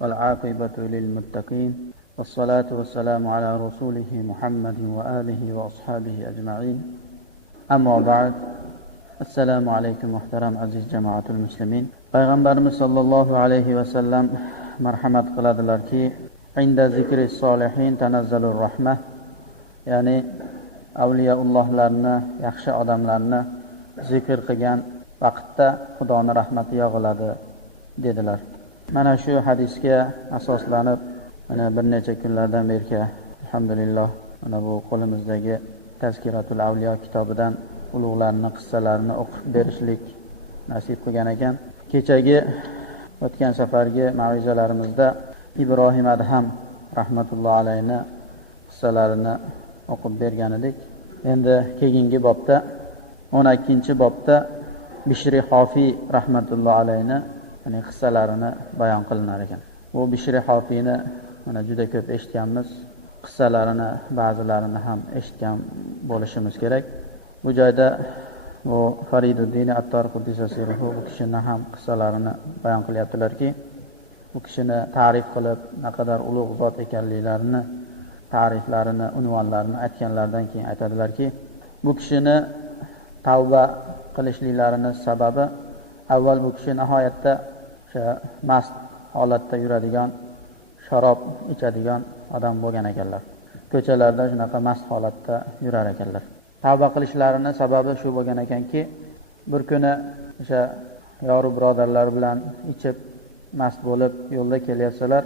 والعاقبة للمتقين والصلاة والسلام على رسوله محمد وآله وأصحابه أجمعين أما بعد السلام عليكم محترم عزيز جماعة المسلمين Payg'ambarimiz sollallohu alayhi va sallam marhamat qiladilarki, inda zikri solihin tanazzalur rahma, ya'ni avliyaullohlarni, yaxshi odamlarni zikr qilgan vaqtda Xudoning rahmati yog'iladi dedilar. Mana shu hadisga asoslanib, mana bir necha kunlardan beri alhamdulillah mana bu qo'limizdagi Tazkiratul Avliyo kitobidan ulug'larning qissalarini o'qib berishlik nasib qilgan ekan. Kechagi o'tgan safargi ma'ruzalarimizda Ibrohim Adham rahmatullohi alayhi qissalarini o'qib bergan edik. Endi keyingi bobda 12-bobda Bishri Hofi rahmatullohi alayhi ya'ni qissalarini bayon qilinar ekan. Bu Bishri Hofini mana juda ko'p eshitganmiz. Qissalarini ba'zilarini ham eshitgan bo'lishimiz kerak. Bu joyda bu Fariduddin Attor Quddisasiruhu bu kishining ham qissalarini bayon qilyaptilarki, bu kishini ta'rif qilib, naqadar ulug' zot ekanliklarini, ta'riflarini, unvonlarini aytganlardan keyin aytadilarki, bu kishini tavba qilishliklarini sababi avval bu kishi nihoyatda o'sha mast holatda yuradigan, sharob ichadigan odam bo'lgan ekanlar. Ko'chalarda shunaqa mast holatda yurar ekanlar. Tavba qilishlarini sababi shu bo'lgan ekanki, bir kuni o'sha yoru birodarlar bilan ichib mast bo'lib yo'lda kelyapsalar,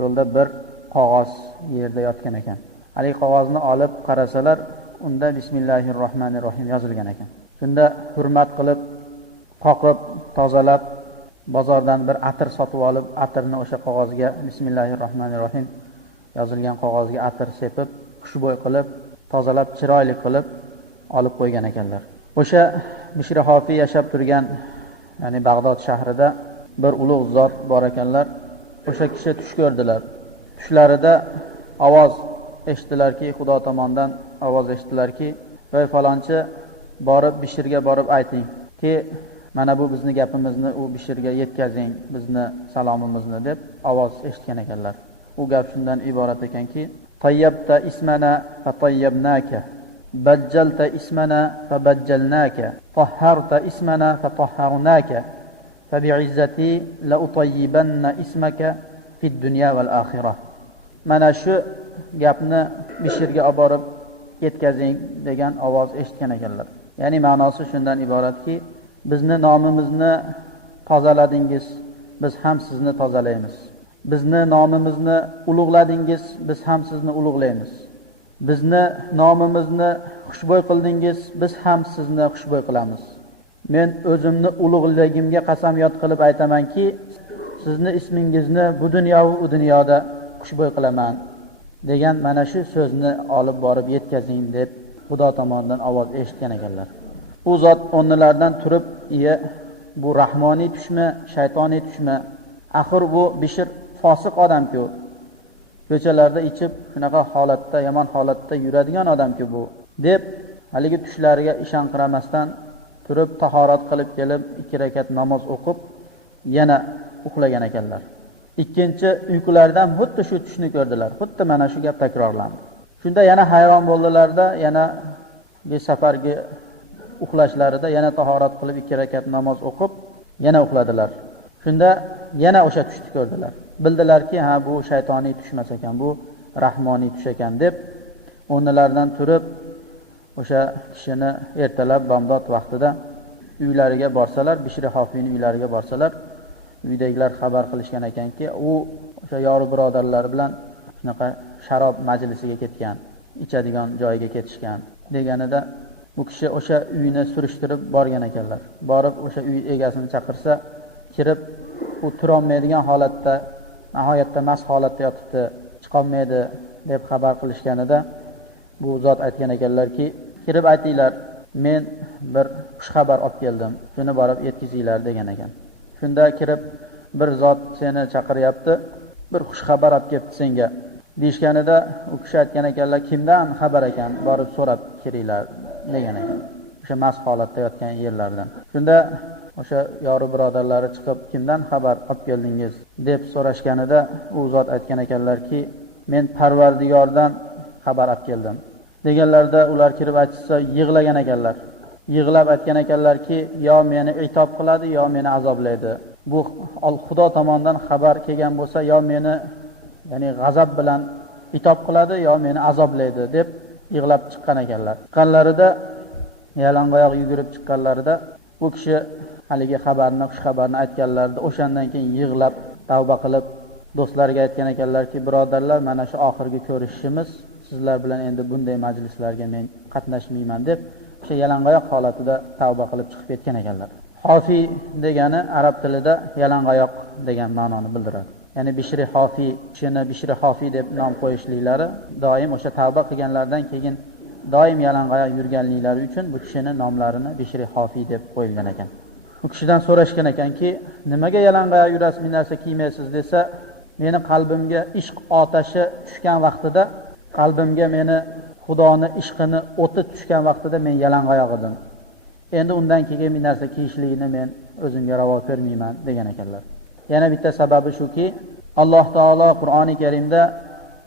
yo'lda bir qog'oz yerda yotgan ekan. Hali qog'ozni olib qarasalar, unda Bismillahirrohmanirrohim yozilgan ekan. Shunda hurmat qilib, qoqib, tozalab, bozordan bir atir sotib olib, atirni o'sha qog'ozga Bismillahirrohmanirrohim yozilgan qog'ozga atir sepib, xushbo'y qilib, tozalab, chiroyli qilib olib qo'ygan ekanlar. O'sha Bishri Hofi yashab turgan, ya'ni Bag'dod shahrida bir ulug' zot bor ekanlar. O'sha kishi tush ko'rdilar. Tushlarida ovoz eshitdilarki, Xudo tomonidan ovoz eshitdilarki, "Voy falonchi, borib Bishrga borib ayting ki, mana bu bizni gapimizni u Bishrga yetkazing, bizni salomimizni" deb ovoz eshitgan ekanlar. U gap shundan iborat ekanki, "Tayyabta ismana fa tayyabnaka, bajjalta ismana fa bajjalnaka, tahharta ismana fa tahharnaka, fa bi'izzati la utayyibanna ismaka fid dunya wal akhirah." Mana shu gapni Bishrga olib borib yetkazing degan ovoz eshitgan ekanlar. Ya'ni ma'nosi shundan iboratki, bizni nomimizni tozaladingiz, biz ham sizni tozalaymiz. Bizni nomimizni ulug'ladingiz, biz ham sizni ulug'laymiz. Bizni nomimizni xushbo'y qildingiz, biz ham sizni xushbo'y qilamiz. Men o'zimni ulug'ligimga qasamyod qilib aytamanki, sizni ismingizni bu dunyo va u dunyoda xushbo'y qilaman degan mana shu so'zni olib borib yetkazing deb Xudo tomonidan ovoz eshitgan ekanlar. U zot o'rnilardan turib, bu rahmoniy tushmi, shaytoniy tushmi? Axir bu Bishr fosiq odam-ku. Ko'chalarda ichib, shunaqa holatda, yomon holatda yuradigan odam-ku bu, deb haligi tushlariga ishonqiramasdan turib, tahorat qilib kelib, 2 rakat namoz o'qib, yana uxlagan ekanlar. Ikkinchi uyqulardan xuddi shu tushni ko'rdilar. Xuddi mana shu gap takrorlandi. Shunda yana hayron bo'ldilarda, yana bir safargi uxlashlarida yana tahorat qilib 2 rakat namoz o'qib, yana uxladilar. Shunda yana o'sha tushni ko'rdilar. Bildilarki, ha bu shaytoniy tushmas ekan, bu rahmoniy tush ekan deb o'rnlaridan turib, o'sha kishini ertalab bomdod vaqtida uylariga borsalar, Bishri Hofining uylariga borsalar, uydagilar xabar qilishgan ekanki, u o'sha yoru birodarlar bilan shunaqa sharob majlisiga ketgan, ichadigan joyiga ketishgan deganida bu kishi o'sha uyni surishtirib borgan ekanlar. Borib o'sha uy egasini chaqirsa, kirib u turolmaydigan holatda, nihoyatda mast holatda yotibdi, chiqolmaydi deb xabar qilishganida bu zot aytgan ekanlarki, kirib aytinglar, men bir xush xabar olib keldim, shuni borib yetkazinglar degan ekan. Shunda kirib bir zot seni chaqiryapti, bir xush xabar olib kelibdi senga deyishganida u kishi aytgan ekanlar, kimdan xabar ekan, borib so'rab kiringlar degan ekan. O'sha mast holatda yotgan yerlardan. Shunda o'sha yori birodarlari chiqib, kimdan xabar olib keldingiz deb so'rashganida, u zot aytgan ekanlarki, men Parvardigordan xabar olib keldim deganlarda, ular kirib aytsa yig'lagan ekanlar. Yig'lab aytgan ekanlarki, yo meni itob qiladi, yo meni azoblaydi. Bu Xudo tomonidan xabar kelgan bo'lsa, yo meni, ya'ni g'azab bilan itob qiladi, yo meni azoblaydi deb yig'lab chiqqan ekanlar. Chiqqanlarida, yalangoyoq yugurib chiqqanlarida, bu kishi haligi xabarni, xush xabarni aytganlarida, o'shandan keyin yig'lab tavba qilib do'stlariga aytgan ekanlarki, birodarlar, mana shu oxirgi ko'rishishimiz, sizlar bilan endi bunday majlislarga men qatnashmayman deb o'sha yalangoyoq holatida tavba qilib chiqib ketgan ekanlar. Hofiy degani arab tilida yalangoyoq degan ma'noni bildiradi. Ya'ni Bishri Hofiy, kishini Bishri Hofiy deb nom qo'yishliklari doim o'sha tavba qilganlardan keyin doim yalangoyoq yurganliklari uchun bu kishining nomlarini Bishri Hofiy deb qo'yilgan ekan. Bu kishidan so'rashgan ekanki, nimaga yalangoyoq yurasiz, bir narsa kiymaysiz desa, meni qalbimga ishq otashi tushgan vaqtida, qalbimga meni Xudoni ishqini o'ti tushgan vaqtida men yalangoyoq edim. Endi undan keyin bir narsa kiyishlikni men o'zimga ravo ko'rmayman degan ekanlar. Yana bitta sababi shuki, Alloh taolo Qur'oni Karimda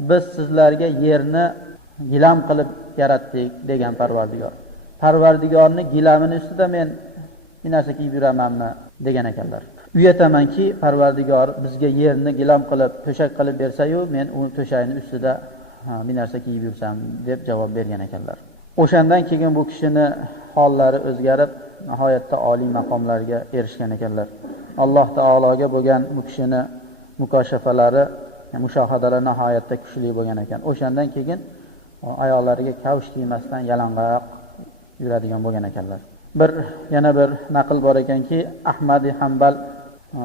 biz sizlarga yerni gilam qilib yaratdik degan Parvardigor. Parvardigorning gilamini ustida men bir narsa kiyib yuramanmi degan ekanlar. Uyatamanki, Parvardigor bizga yerni gilam qilib, to'shak qilib bersa-yu, men u to'shakning ustida bir narsa kiyib yursam deb javob bergan ekanlar. O'shandan keyin bu kishini hollari o'zgarib, nihoyatda oliy maqomlarga erishgan ekanlar. Alloh taologa bo'lgan bu kishini mukoshafalari, mushohadalari nihoyatda kuchli bo'lgan ekan. O'shandan keyin ayollariga kavsh kiymasdan yalangoyoq yuradigan bo'lgan ekanlar. Yana bir naql bor ekanki, Ahmad ibn Hanbal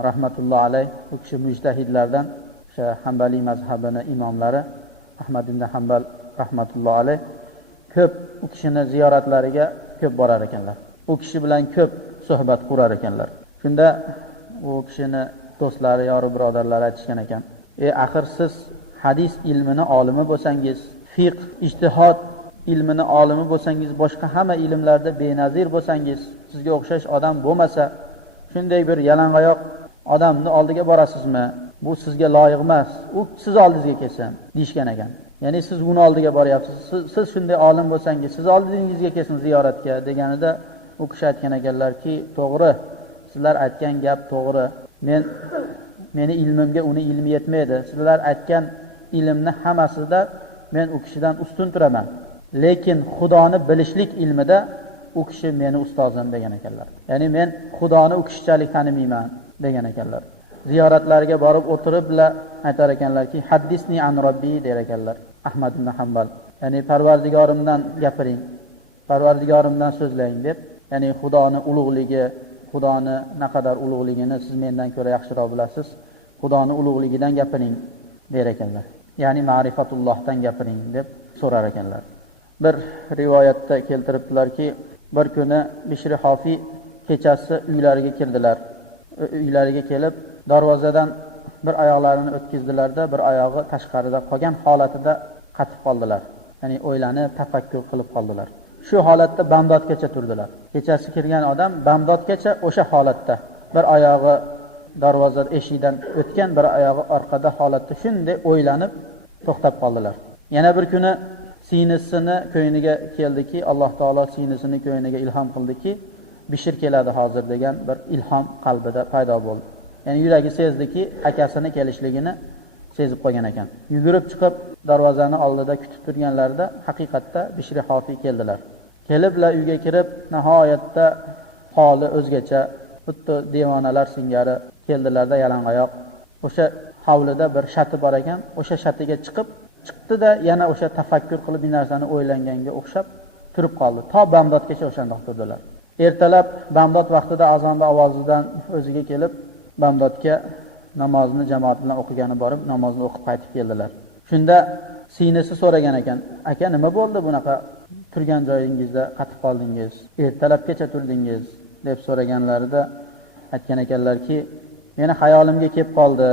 rahmatulloh alayh, bu kishi mujtahidlardan, o'sha Hanbali mazhabining imomlari Ahmad ibn Hanbal rahmatulloh alayh ko'p u kishini ziyoratlariga ko'p borar ekanlar. U kishi bilan ko'p suhbat qurar ekanlar. Shunda u kishini do'stlari, yori birodarlari aytishgan ekan, axir siz hadis ilmini olimi bo'lsangiz, fiqh, ijtihod ilmini olimi bo'lsangiz, boshqa hamma ilmlarda benazir bo'lsangiz, sizga o'xshash odam bo'lmasa, shunday bir yalangoyoq odamni oldiga borasizmi? Bu sizga loyiq emas. U siz oldingizga kelsin deyishgan ekan. Ya'ni siz uni oldiga boryapsiz. Siz shunday olim bo'lsangiz, siz oldingizga kelsin ziyoratga deganida, u kishi aytgan ekanlarki, to'g'ri, sizlar aytgan gap to'g'ri. Meni ilmimga uni ilmi yetmaydi. Sizlar aytgan ilmni hammasida men u kishidan ustun turaman. Lekin Xudoni bilishlik ilmida u kishi meni ustozim degan ekanlar. Ya'ni men Xudoni u kishichalik tanimayman degan ekanlar. Ziyoratlariga borib o'tiribla aytar ekanlarki, haddisni an robbi der ekanlar. Ahmad ibn Hanbal, ya'ni Parvardigorimdan gapiring, Parvardigorimdan so'zlang deb, ya'ni Xudoni ulug'ligi, Xudoni naqadar ulug'ligini siz mendan ko'ra yaxshiroq bilasiz. Xudoni ulug'ligidan gapiring der ekanlar. Ya'ni ma'rifatullohdan gapiring deb so'rar ekanlar. Bir rivoyatda keltiribdilarki, bir kuni Bishri Hofiy kechasi uylariga kirdilar. Uylariga kelib, darvozadan bir oyoqlarini o'tkazdilarda, bir oyog'i tashqarida qolgan holatida qatib qoldilar. Ya'ni o'ylanib, tafakkur qilib qoldilar. Shu holatda bamdodgacha turdilar. Kechasi kirgan odam bamdodgacha o'sha holatda, bir oyog'i darvoza eshikdan o'tgan, bir oyog'i orqada holatda shunday o'ylanib to'xtab qoldilar. Yana bir kuni sinasini ko'yniga keldiki, Alloh taolo sinasini ko'yniga ilhom qildiki, Bishr keladi hozir degan bir ilhom qalbida paydo bo'ldi. Ya'ni yuragi sezdiki, akasini kelishligini sezib qolgan ekan. Yugurib chiqib darvozani oldida kutib turganlarida haqiqatda Bishri Hofiy keldilar. Keliblar uyga kirib, nihoyatda holi o'zgacha, xuddi devonalar singari keldilarda yalangoyoq. O'sha hovlida bir shati bor ekan, o'sha shatiga chiqdi-da, yana o'sha tafakkur qilib bir narsani o'ylanganga o'xshab turib qoldi. To bamdodgacha o'shanda turdilar. Ertalab bamdod vaqtida azon ovozidan o'ziga kelib, bamdodga namozni jamoat bilan o'qigani borib, namozni o'qib qaytib keldilar. Shunda sinasi so'ragan ekan, aka nima bo'ldi bunaqa turgan joyingizda qatib qoldingiz, ertalabgacha turdingiz deb so'raganlarida aytgan ekanlarki, meni xayolimga kelib qoldi,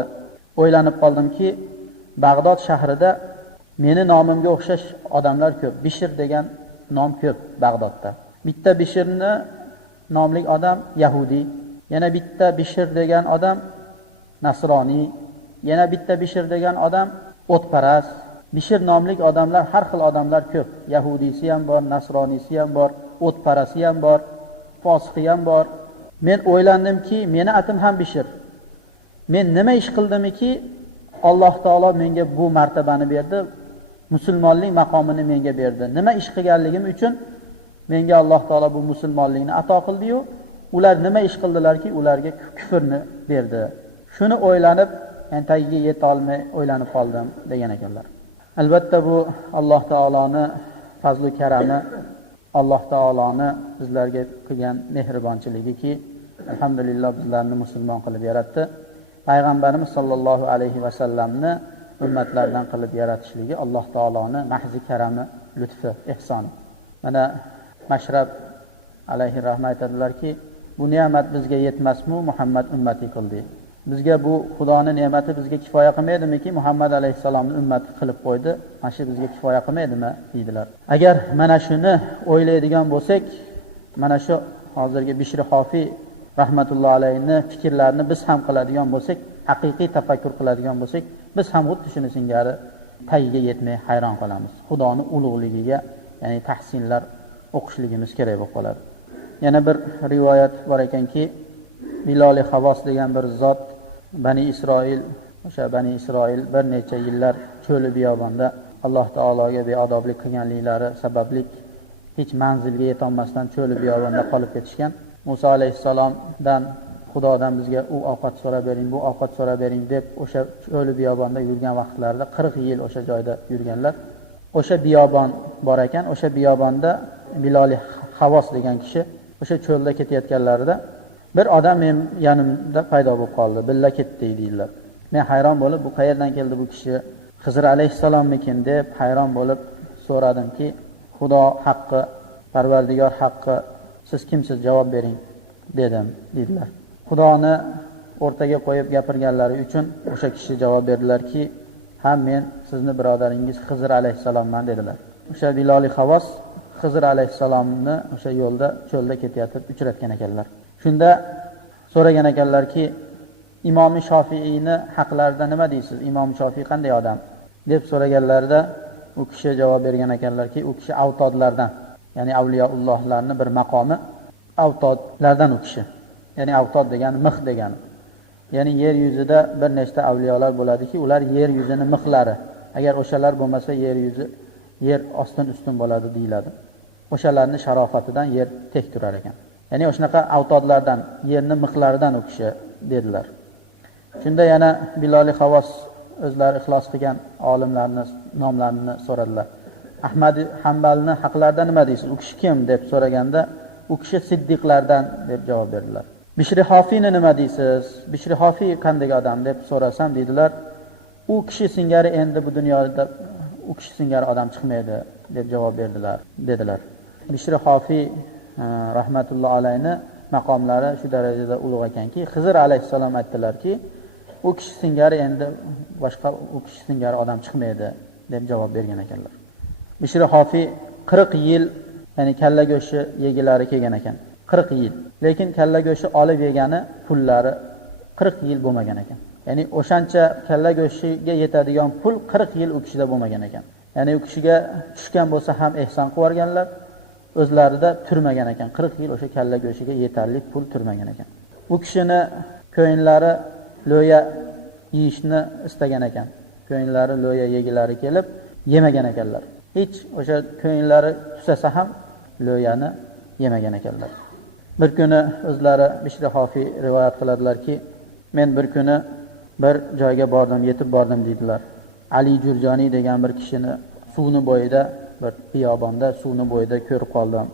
o'ylanib qoldimki, Bag'dod shahrida meni nomimga o'xshash odamlar ko'p, Bishr degan nom ko'p Bag'dodda. Bitta Bishrni nomli odam Yahudi, Yana bitta Bishr degan odam nasroniy, yana bitta Bishr degan odam o'tparast. Bishr nomli odamlar, har xil odamlar ko'p. Yahudiysi ham bor, nasroniysi ham bor, o'tparasi ham bor, fosiqi ham bor. Men o'ylandimki, meni atim ham Bishr. Men nima ish qildimki, Alloh taolo menga bu martabani berdi, musulmonlik maqomini menga berdi. Nima ish qilganligim uchun menga Alloh taolo bu musulmonlikni ato qildi-yu, ular nima ish qildilarki, ularga kufrni berdi. Shuni o'ylanib, tagiga yeta olmay o'ylanib qoldim degan ekanlar. Albatta bu Alloh taoloni fazl va karami, Alloh taoloni bizlarga qilgan mehribonchiligiki, alhamdulillah bizlarni musulmon qilib yaratdi. Payg'ambarimiz sollallohu alayhi va sallamni ummatlardan qilib yaratishligi Alloh taoloni mahzi karami, lutfi, ehsoni. Mana Mashrab alayhi rahmat aytadilarki, bu ne'mat bizga yetmasmi, Muhammad ummati qildi. Bizga bu Xudoning ne'mati bizga kifoya qilmaydimiki, Muhammad alayhisalomni ummati qilib qo'ydi. Mana shu bizga kifoya qilmaydimi dedilar. Agar mana shuni o'ylaydigan bo'lsak, mana shu hozirgi Bishr Hofiy rahmatullohi alayhi fikrlarini biz ham qiladigan bo'lsak, haqiqiy tafakkur qiladigan bo'lsak, biz ham xuddi shuni singari tagiga yetmay hayron qolamiz. Xudoning ulug'ligiga, ya'ni tahsinlar o'qishligimiz kerak bo'lib qoladi. Yana bir rivoyat bor ekanki, Bilol Havos degan bir zot Bani Isroil, o'sha Bani Isroil bir necha yillar cho'li biyobonda Alloh taologa beadoblik qilganliklari sababli hech manzilga yeta olmasdan cho'li biyobonda qolib ketishgan. Musa alayhisalomdan Xudodan bizga u ovqat so'rab bering, bu ovqat so'rab bering deb o'sha cho'li biyobonda yurgan vaqtlarida 40 yil o'sha joyda yurganlar. O'sha biyobon bor ekan, o'sha biyobonda Bilol Havos degan kishi o'sha cho'lda ketayotganlarida bir odam men yonimda paydo bo'lib qoldi. Billa ketdi deydilar. Men hayron bo'lib, bu qayerdan keldi bu kishi? Xizr alayhisalommikin deb hayron bo'lib so'radimki, Xudo haqqi, Parvardigor haqqi, siz kimsiz, javob bering dedim dedilar. Xudoni o'rtaga qo'yib gapirganlari uchun o'sha kishi javob berdilarki, "Ha, men sizni birodaringiz Xizr alayhisalomman" dedilar. O'sha Bilol Havos Xizr alayhisalomni o'sha yo'lda cho'lda ketayotib uchratgan ekanlar. Shunda so'ragan ekanlarki, Imom Shofiyni haqlarida nima deysiz? Imom Shofiy qanday odam? deb so'raganlarida u kishi javob bergan ekanlarki, u kishi avtodlardan, ya'ni avliyoullohlarning bir maqomi avtodlardan u kishi. Ya'ni avtod degani mix degani. Ya'ni yer yuzida bir nechta avliyolar bo'ladiki, ular yer yuzining mixlari. Agar o'shalar bo'lmasa yer yuzi yer ostin-ustun bo'ladi deyiladi. O'shalarning sharofatidan yer tek turar ekan. Ya'ni o'shanaqa avtodlardan, yerning mixlaridan u kishi dedilar. Shunda yana Bilol Havos o'zlari ixlos qilgan olimlarning nomlarini so'radilar. Ahmad Hanbalni haqlarida nima deysiz? U kishi kim deb so'raganda, u kishi siddiqlardan deb javob berdilar. Bishr Hofiyni nima deysiz? Bishr Hofiy qanday odam deb so'rasam dedilar, u kishi singari endi bu dunyoda u kishi singari odam chiqmaydi deb javob berdilar dedilar. Bishr Hofiy rahmatullohi alayhi maqomlari shu darajada ulug' ekanki, Xizr alayhisalom aytdilarki, u kishi singari endi boshqa u kishi singari odam chiqmaydi deb javob bergan ekanlar. Bishr Hofiy 40 yil, ya'ni kalla go'shti yegilari kelgan ekan. 40 yil. Lekin kalla go'shti olib yegani pullari 40 yil bo'lmagan ekan. Ya'ni o'shancha kalla go'shtiga yetadigan pul 40 yil u kishida bo'lmagan ekan. Ya'ni u kishiga tushgan bo'lsa ham ehson qilganlar, o'zlarida turmagan ekan. 40 yil o'sha kalla go'shtiga yetarli pul turmagan ekan. U kishini ko'yinlari lo'ya yeyishni istagan ekan. Ko'yinlari lo'ya yegilari kelib yemagan ekanlar. Hech o'sha ko'yinlari tusasa ham lo'yani yemagan ekanlar. Bir kuni o'zlari Bishr Hofiy rivoyat qiladilarki, men bir kuni bir joyga bordim, yetib bordim dedilar. Ali Jurjoniy degan bir kishini suvni bo'yida, bir xiyobonda suvni bo'yida ko'rib qoldim.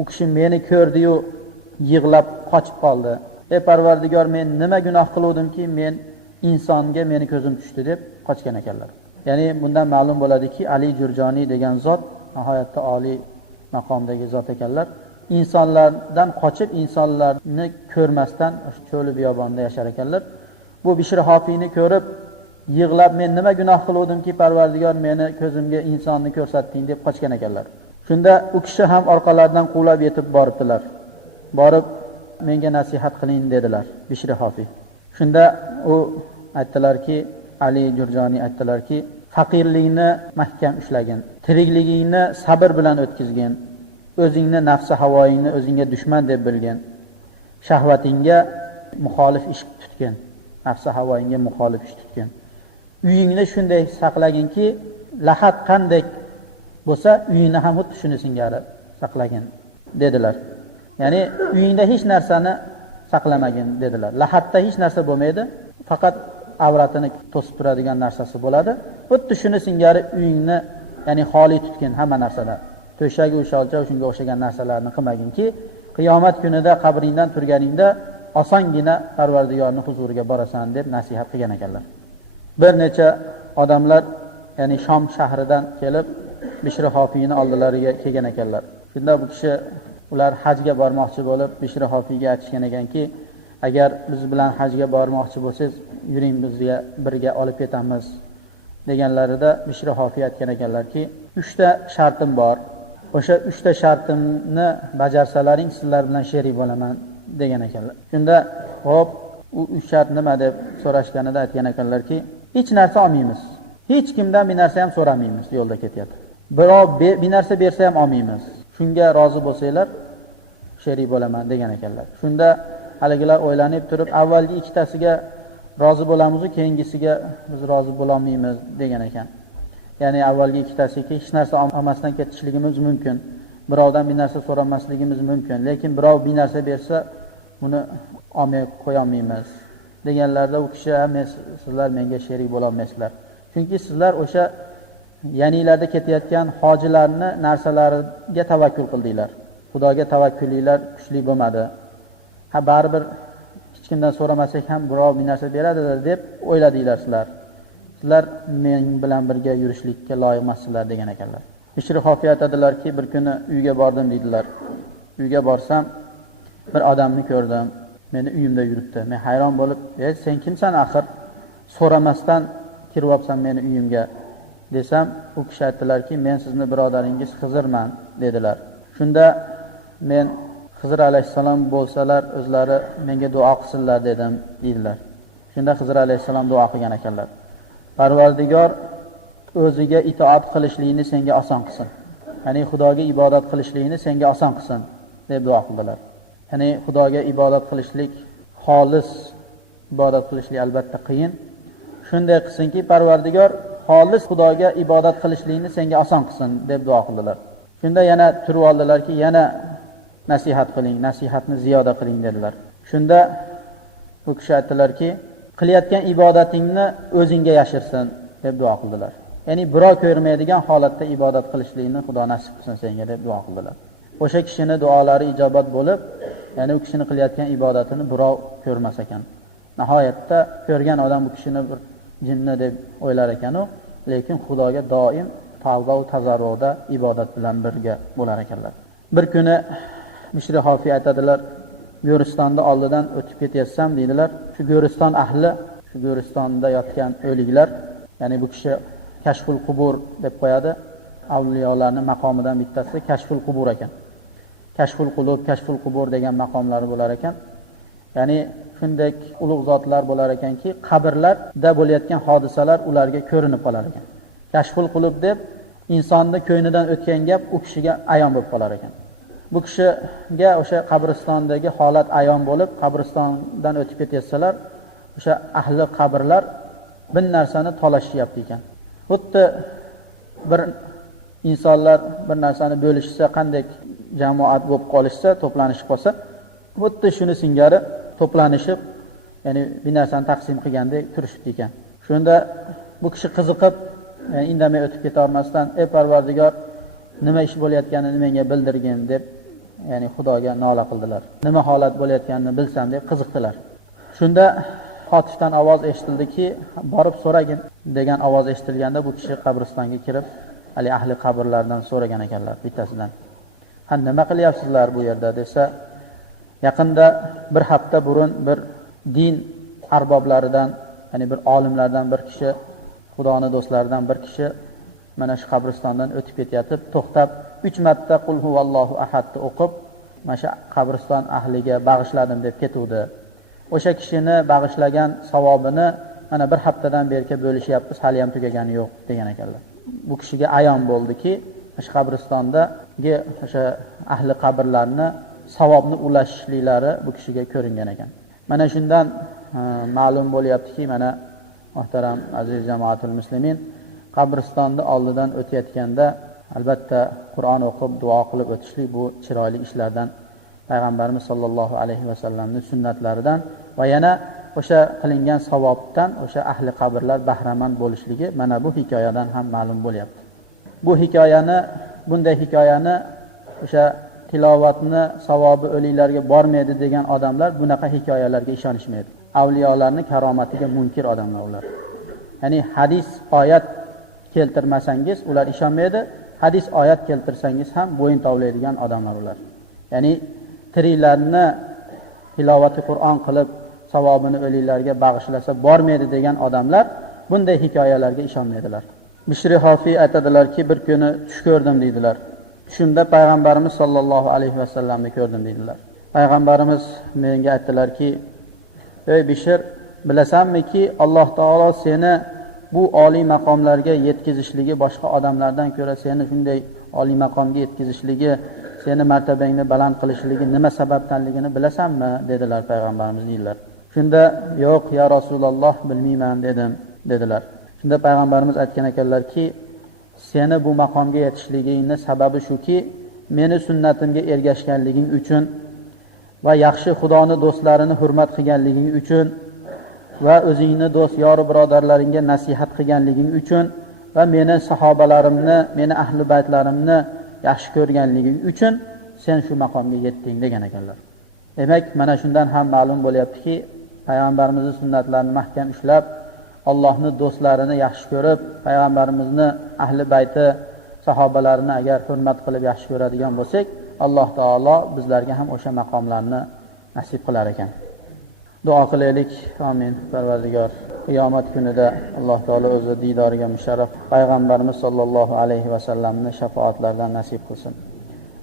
U kishi meni ko'rdi-yu yig'lab qochib qoldi. Ey Parvardigor, men nima gunoh qiluvdimki, men insonga meni ko'zim tushdi deb qochgan ekanlar. Ya'ni bundan ma'lum bo'ladiki, Ali Jurjoniy degan zot nihoyatda oliy maqomdagi zot ekanlar. İnsanlardan qochib, insonlarni ko'rmasdan cho'li biyobonda yashar ekanlar. Bu Bishr Hofiyni ko'rib yig'lab, men nima gunoh qiluvdimki, Parvardigor meni ko'zimga insonni ko'rsatding deb qochgan ekanlar. Shunda u kishi ham orqalaridan quvlab yetib boribdilar. Borib menga nasihat qiling dedilar Bishri Hofiy. Shunda u aytdilarki, Ali Jurjoni aytdilarki, faqirlikni mahkam ushlagin, tirikligingni sabr bilan o'tkazgin, o'zingni nafsi havoyingni o'zingga dushman deb bilgin, shahvatingga muxolif ish tutgin, nafsi havoyingga muxolif ish tutgin. Uyingni shunday saqlaginki, lahat qanday bo'lsa, uyingni ham xuddi shuni singari saqlagin dedilar. Ya'ni uyingda hech narsani saqlamagin dedilar. Lahatda hech narsa bo'lmaydi, faqat avratini to'sib turadigan narsasi bo'ladi. Xuddi shuni singari uyingni, ya'ni xoli tutgin hamma narsadan. To'shagi, usholcha, shunga o'xshagan narsalarni qilmaginki, qiyomat kunida qabringdan turganingda osongina Parvardigorning huzuriga borasan deb nasihat qilgan ekanlar. Bir necha odamlar, ya'ni Shom shahridan kelib Bishri Hofiyni oldilariga kelgan ekanlar. Shunda bu kishi ular hajga bormoqchi bo'lib Bishri Hofiyga aytishgan ekanki, agar biz bilan hajga bormoqchi bo'lsangiz, yuring bizga birga olib ketamiz deganlarida Bishri Hofiy aytgan ekanlarki, 3 ta shartim bor. O'sha 3 ta shartimni bajarsalaring sizlar bilan sherik bo'laman degan ekanlar. Shunda hop, u 3 shart nima deb so'rashganida aytgan ekanlarki, hech narsa olmaymiz. Hech kimdan bir narsa ham so'ramaymiz yo'lda ketyapti. Birov bir narsa bersa ham olmaymiz. Shunga rozi bo'lsanglar sherik bo'laman degan ekanlar. Shunda haligilar o'ylanib turib, avvalgi ikkitasiga rozi bo'lamiz, keyingisiga biz rozi bo'la olmaymiz degan ekan. Ya'ni avvalgi ikkitasiki hech narsa olmasdan ketishligimiz mumkin. Birovdan bir narsa so'ramasligimiz mumkin, lekin birov bir narsa bersa uni olmay qo'ya olmaymiz deganlarda u kishi, sizlar menga sherik bo'la olmaysizlar. Chunki sizlar o'sha ya'nilarda ketayotgan hojilarni narsalariga tavakkul qildinglar. Xudoga tavakkulinglar kuchli bo'lmadi. Baribir hech kimdan so'ramasak ham birov bir narsa beradi deb o'yladinglar sizlar. Sizlar men bilan birga yurishlikka loyiq emassizlar degan ekanlar. Bishri Hofiy aytadilarki, bir kuni uyga bordim dedilar. Uyga borsam bir odamni ko'rdim. Meni uyimda yuribdi. Men hayron bo'lib, sen kimsan axir? So'ramasdan kiryapsan meni uyimga desam, u kishi aytdilarki, men sizni birodaringiz Xizrman dedilar. Shunda men Xizr alayhissalom bo'lsalar, o'zlari menga duo qilsinlar dedim dedilar. Shunda Xizr alayhissalom duo qilgan ekanlar. Parvardigor o'ziga itoat qilishlikni senga oson qilsin. Ya'ni Xudoga ibodat qilishlikni senga oson qilsin deb duo qildilar. Ya'ni Xudoga ibodat qilishlik, xolis ibodat qilishlik albatta qiyin. Shunday qilsinki, Parvardigor xolis Xudoga ibodat qilishlikni senga oson qilsin deb duo qildilar. Shunda yana turib oldilarki, yana nasihat qiling, nasihatni ziyoda qiling dedilar. Shunda u kishi aytdilarki, qilayotgan ibodatingni o'zingga yashirsin deb duo qildilar. Ya'ni birov ko'rmaydigan holatda ibodat qilishlikni Xudo nasib qilsin senga deb duo qildilar. O'sha kishining duolari ijobat bo'lib, ya'ni u kishining qilayotgan ibodatini birov ko'rmas ekan. Nihoyatda ko'rgan odam bu kishini bir jinni deb o'ylar ekan u, lekin Xudoga doim tavba va tazarruda ibodat bilan birga bo'lar ekanlar. Bir kuni Bishri Hofiy aytadilar, Go'ristonda oldidan o'tib ketyapsam deydilar, shu Go'riston ahli, shu Go'ristonda yotgan o'liklar, ya'ni bu kishi Kashful Qubur deb qo'yadi, avliyolarning maqomidan bittasi Kashful Qubur ekan. Kashful Qulub, Kashful Qubur degan maqomlari bo'lar ekan. Ya'ni shunday ulug' zotlar bo'lar ekanki, qabrlarda bo'layotgan hodisalar ularga ko'rinib qolar ekan. Kashful Qulub deb insonning ko'ynidan o'tgan gap u kishiga ayon bo'lib qolar ekan. Bu kishiga o'sha qabristondagi holat ayon bo'lib, qabristondan o'tib ketsalar, o'sha ahli qabrlar bir narsani talashyapti ekan. Xuddi bir insonlar bir narsani bo'lishsa, qanday jamoat bo'lib qolishsa, to'planishib qolsa, xuddi shuni singari to'planishib, ya'ni bir narsani taqsim qilgandek turishibdi ekan. Shunda bu kishi qiziqib, indamay o'tib keta olmasdan, "Ey Parvardigor, nima ish bo'layotganini menga bildirgin" deb, ya'ni Xudoga nola qildilar. Nima holat bo'layotganini bilsam deb qiziqdilar. Shunda xotifdan ovoz eshitildiki, "Borib so'ragin" degan ovoz eshitilganda bu kishi qabristonga kirib, hali ahli qabrlardan so'ragan ekanlar bittasidan. "Ha, nima qilyapsizlar bu yerda?" desa, yaqinda bir hafta burun bir din arboblaridan, ya'ni bir olimlardan bir kishi, Xudoning do'stlaridan bir kishi mana shu qabristondan o'tib ketayotib, to'xtab 3 marta Qul huvallohu ahadni o'qib, mana shu qabriston ahliga bag'ishladim deb ketuvdi. O'sha kishini bag'ishlagan savobini mana bir haftadan beri bo'lishyapmiz, hali ham tugagani yo'q degan ekanlar. Bu kishiga ayon bo'ldiki, o'sha qabristondagi o'sha ahli qabrlarni savobni ulashishliklari bu kishiga ko'ringan ekan. Mana shundan ma'lum bo'lyaptiki, mana muhtaram aziz jamoatul muslimin, qabristonni oldidan o'tayotganda albatta Qur'on o'qib, duo qilib o'tishlik bu chiroyli ishlardan, payg'ambarimiz sollallohu alayhi vasallamning sunnatlaridan va yana o'sha qilingan savobdan o'sha ahli qabrlar bahramand bo'lishligi mana bu hikoyadan ham ma'lum bo'lyapti. Bu hikoyani, bunday hikoyani o'sha tilovatni savobi o'liklarga bormaydi degan odamlar bunaqa hikoyalarga ishonishmaydi. Avliyolarning karomatiga munkir odamlar ular. Ya'ni hadis, oyat keltirmasangiz ular ishonmaydi, hadis, oyat keltirsangiz ham bo'yin tovlaydigan odamlar ular. Ya'ni tiriklarni tilovati Qur'on qilib savobini o'liklarga bag'ishlasa bormaydi degan odamlar bunday hikoyalarga ishonmaydilar. Bishri Hofiy aytadilarki, bir kuni tush ko'rdim deydilar. Shunda payg'ambarimiz sollallohu alayhi vasallamni ko'rdim deydilar. Payg'ambarimiz menga aytdilarki, ey Bishr, bilasanmiki, Alloh taolo seni bu oliy maqomlarga yetkazishligi, boshqa odamlardan ko'ra seni shunday oliy maqomga yetkazishligi, seni martabangni baland qilishligi nima sababdanligini bilasanmi dedilar payg'ambarimiz deydilar. Shunda yo'q ya Rasululloh, bilmayman dedim dedilar. Shunda payg'ambarimiz aytgan ekanlarki, seni bu maqomga yetishligingning sababi shuki, meni sunnatimga ergashganliging uchun va yaxshi Xudoni do'stlarini hurmat qilganliging uchun va o'zingni do'st yori birodarlaringga nasihat qilganliging uchun va meni sahobalarimni, meni ahli baytlarimni yaxshi ko'rganliging uchun sen shu maqomga yetding degan ekanlar. Demak, mana shundan ham ma'lum bo'lyaptiki, payg'ambarimizning sunnatlarini mahkam ushlab, Allohning do'stlarini yaxshi ko'rib, payg'ambarimizni ahli bayti, sahobalarini agar hurmat qilib yaxshi ko'radigan bo'lsak, Alloh taolo bizlarga ham o'sha maqomlarni nasib qilar ekan. Duo qilaylik. Amin. Parvardigor, qiyomat kunida Alloh taolo o'zi diydoriga musharraf payg'ambarimiz sollallohu alayhi vasallamni shafoatlaridan nasib qilsin.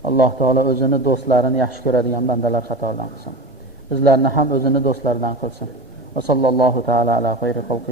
Alloh taolo o'zini do'stlarini yaxshi ko'radigan bandalar qatoridan qilsin. Bizlarni ham o'zini do'stlaridan qilsin. Va sallallohu taala ala xayri xalqi